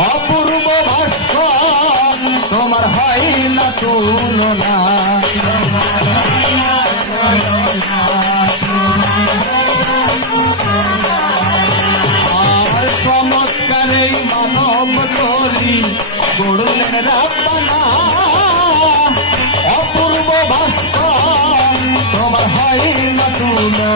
অপূর্ব ভাস্কর তোমার হয় না তুলনা। আর চমৎকার এই মানব তরি গড়লেন রাব্বানা। অপূর্ব ভাস্কর তোমার হয় না তুলনা।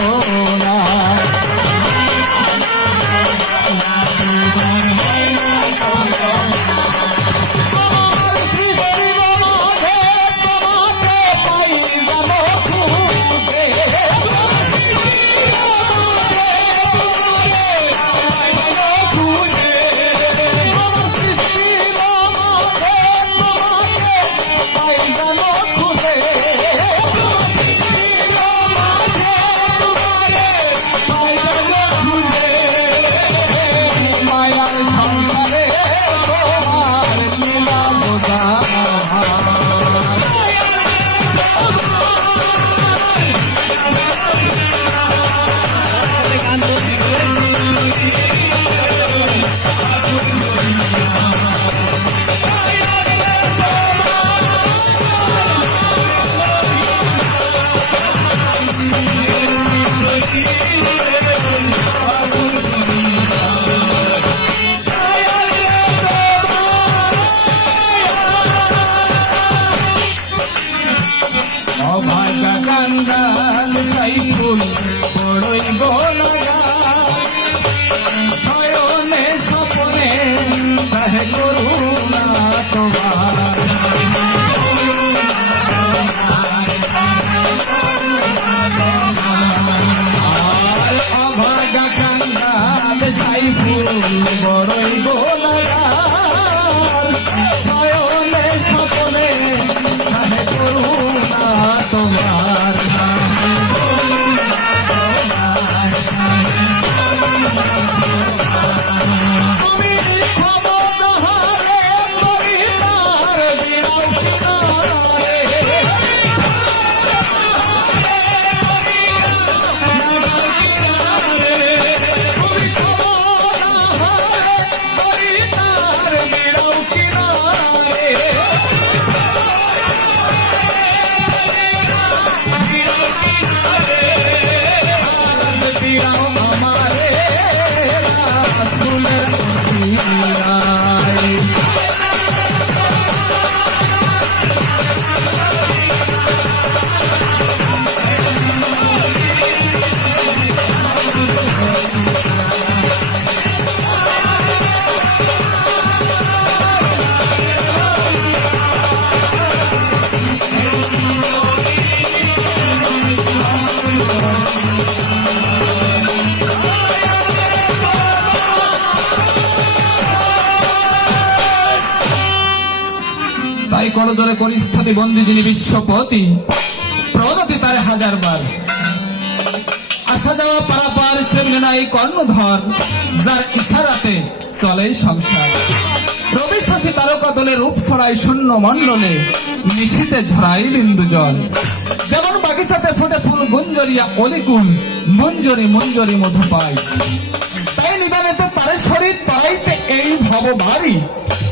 কান্দান সাইফুল বড়ই গোলাগা শয়নে স্বপ্নে তাহে করুণা তোমার। আর অভাগা কান্দান সাইফুল বড়ই গোলাগা শয়নে স্বপ্নে তাহে করুণা তোমার। তাই করদরে কনিষ্ঠাতে বন্দী যিনি বিশ্বপতি প্রণতি তার হাজারবার। আসা যাওয়া পারাপার সেমনে নাই কর্ণধর যার ইশারাতে চলে সংসার। রবি শশী তারকা দলে রূপ ছড়াই শূন্য মণ্ডলে নিশীতে ঝরাই বিন্দু জল। যেমন বাগিচাতে ফুটে ফুল গুঞ্জরিয়া অলিকুল মঞ্জরি মঞ্জরি মধু পাই। তাই নিদানেতে তারে শরীর তারাইতে এই ভব বাড়ি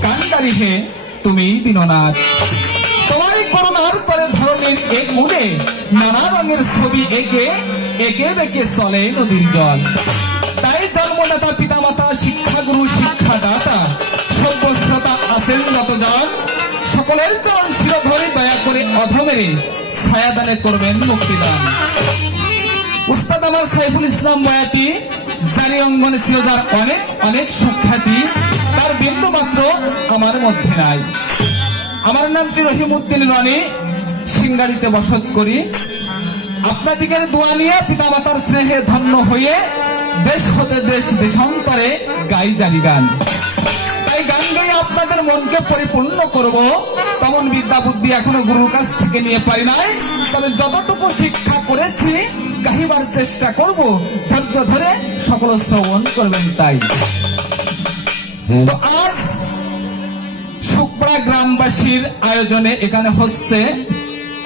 কান্ডারি হে তুমি দীননাথ। তোমারই করুণার তরে ধরনের এক মুড়ে নানা রঙের ছবি একে একে বেঁকে চলে নদীর জল। তাই জন্মদাতা পিতামাতা শিক্ষাগুরু শিক্ষাদাতা সভ্যশ্রোতা আছেন যতজন সকলের চরণ শির ধরে দয়া করে অধমেরে ছায়াদানে করবেন মুক্তিদান। উস্তাদ আমার সাইফুল ইসলাম বয়াতি জারি অঙ্গনে ছিল যার অনেক অনেক সুখ্যাতি, তার বিন্দু মাত্র আমার মধ্যে নাই। আমার নামটি রহিমউদ্দিন রনি, সিঙ্গারিতে বসত করি। আপনাদিগের দোয়া নিয়ে পিতামাতার স্নেহে ধন্য হয়ে দেশ হতে দেশ দেশান্তরে গাই জারি গান। তাই গান গাই আপনাদের মনকে পরিপূর্ণ করব। তেমন বিদ্যা বুদ্ধি এখনো গুরুর কাছ থেকে নিয়ে পাই নাই, তবে যতটুকু শিক্ষা করেছি গাহিবার চেষ্টা করব। ধৈর্য ধরে সকল শ্রবণ করবেন। তাই তো আজ শুকড়া গ্রামবাসীর আয়োজনে এখানে হচ্ছে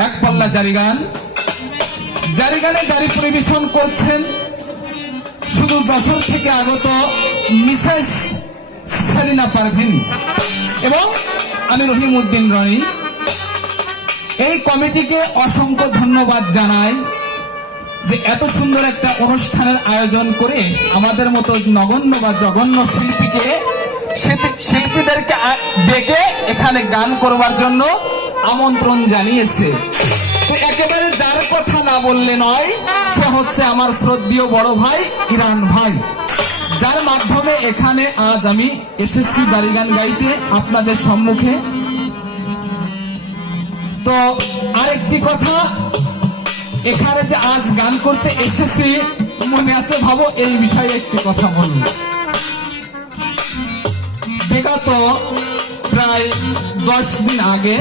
এক পাল্লা জারি গান। জারি গানে জারি পরিবেশন করছেন শুধু যশোর থেকে আগত মিসেস সেলিনা পারভিন এবং আমি রহিমউদ্দিন রনি এই কমিটিকে অসংখ্য ধন্যবাদ জানাই যে এত সুন্দর একটা অনুষ্ঠানের আয়োজন করে আমাদের মতো নগণ্য বা জঘন্য শিল্পীদেরকে ডেকে এখানে গান করবার জন্য আমন্ত্রণ জানিয়েছে। তো একেবারে যার কথা না বললে নয়, সে হচ্ছে আমার শ্রদ্ধেয় বড় ভাই ইরান ভাই, যার মাধ্যমে এখানে আজ আমি এসেছি জারি গান গাইতে আপনাদের সম্মুখে। তো আরেকটি কথা, এখানে যে আজ গান করতে এসেছি মনে আছে, ভাবো এই বিষয়ে একটি কথা বলব। বিগত প্রায় 10 দিন আগে